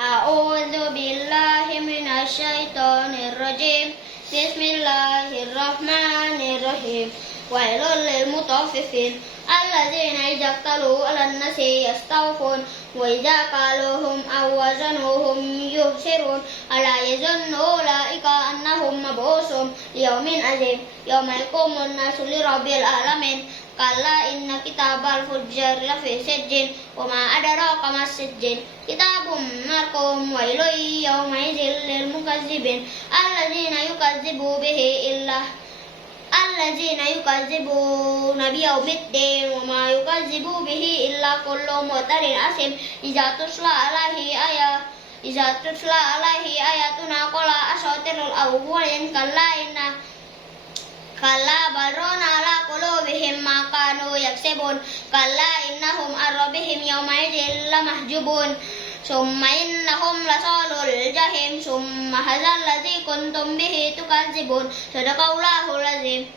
أعوذ بالله من الشيطان الرجيم بسم الله الرحمن الرحيم ويل للمطففين الذين إذا اكتالوا على الناس يستوفون وإذا قالوهم أو وزنوهم يخسرون ألا يظن أولئك أنهم مبعوثون ليوم عظيم يوم يقوم الناس لرب العالمين كلا إن كتاب الفجار لفي سجين وما أدراك ما السجين كتاب مرقوم ويل يومئذ للمكذبين الذين يكذبون بيوم الدين وما يكذب به إلا كل معتد أثيم إذا تتلى عليه آياتنا قال أساطير الأولين كلا بل ران على قلوبهم ما كانوا يكسبون كلا إنهم عن ربهم يومئذ لمحجوبون ثم إنهم لصالو الجحيم ثم هذا الذي كنتم به تكذبون صدق الله العظيم.